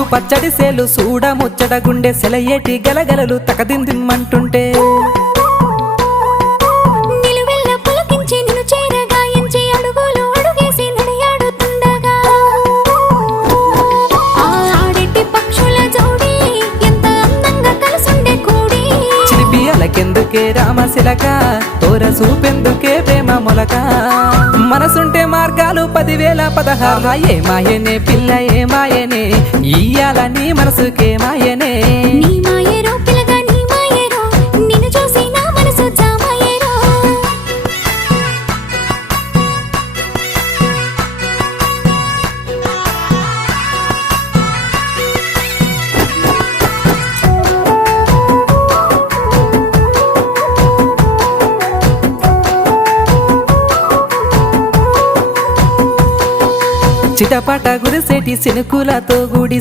పసు పచ్చడి సేలు సూడ ముచ్చట గుండె సెలయేటి గలగలలు తకదిందిమ్మంటుంటే కెందుకే రామశిలక తోర చూపెందుకే ప్రేమ మొలక మనసుంటే మార్గాలు 10,016 ఏ మాయనే పిల్ల ఏ మాయనే ఇయ్యాల నీ మనసుకే మాయనే నీ మాయరో పిల్లగా నీ మాయరో నిన్ను చూసి నా మనసు జామాయరో చిటపట గురిసేటి సినుకులతో గుడి